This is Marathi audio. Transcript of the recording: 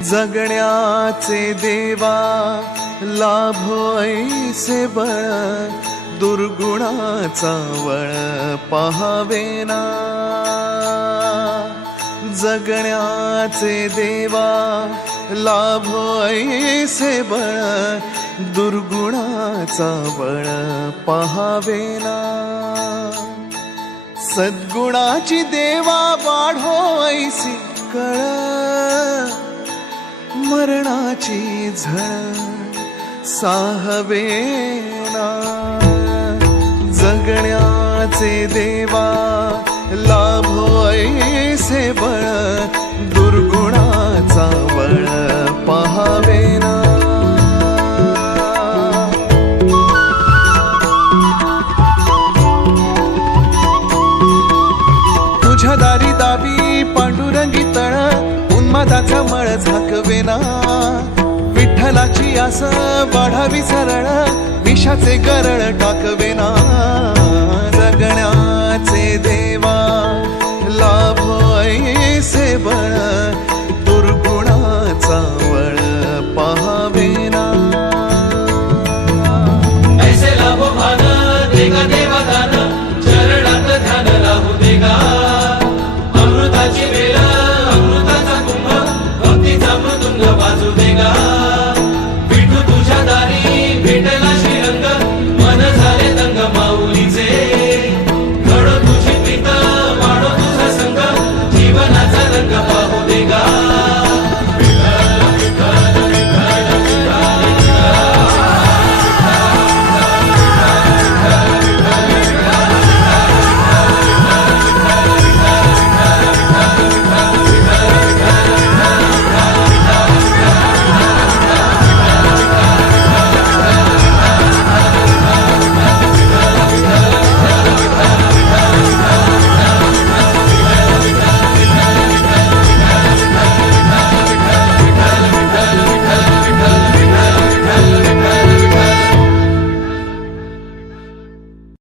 जगण्याचे देवा लाभो ऐसे बळ, दुर्गुणाचा वळ पहावेना। जगण्याचे देवा लाभो ऐसे बळ, दुर्गुणाचा बळ पहावेना। सद्गुणाची देवा वाढो ऐसी कळ, मरणाची झळ साहवेना। जगण्याचे देवा लाभो ऐसे बळ, दुर्गुणाचा बळ पहावेना। तुझ्या दारी दावी पांडुरंगी तळ, उन्मादाचा मळ झाकवेना। विठ्ठलाची आस वाढावी सरळ, विषाचे गरळ टाकवेना। जगण्याचे देवा लाभो ऐसे बळ,